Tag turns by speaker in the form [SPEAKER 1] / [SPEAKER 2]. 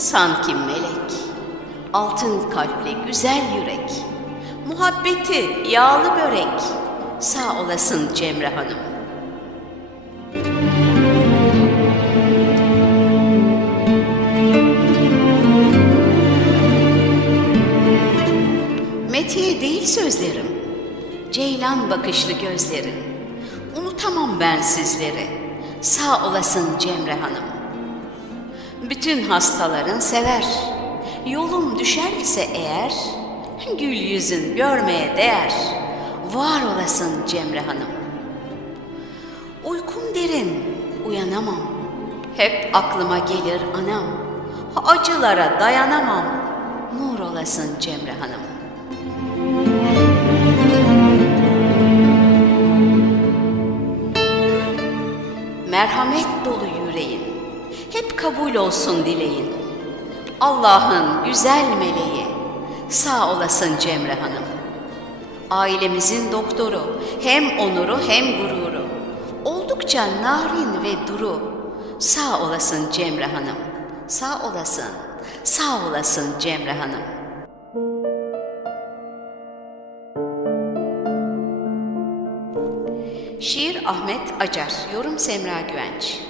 [SPEAKER 1] Sanki melek, altın kalpli güzel yürek, muhabbeti yağlı börek, sağ olasın Cemre Hanım. Metiye değil sözlerim, ceylan bakışlı gözlerin. Unutamam ben sizleri, sağ olasın Cemre Hanım. Bütün hastaların sever, yolum düşer ise eğer, gül yüzün görmeye değer, var olasın Cemre Hanım. Uykum derin, uyanamam, hep aklıma gelir anam, acılara dayanamam, nur olasın Cemre Hanım. merhamet dolu yüreğin, hep kabul olsun dileğin. Allah'ın güzel meleği, sağ olasın Cemre Hanım. Ailemizin doktoru, hem onuru hem gururu. Oldukça narin ve duru, sağ olasın Cemre Hanım. Sağ olasın, sağ olasın Cemre Hanım. Şiir Ahmet Acar, yorum Semra Güvenç.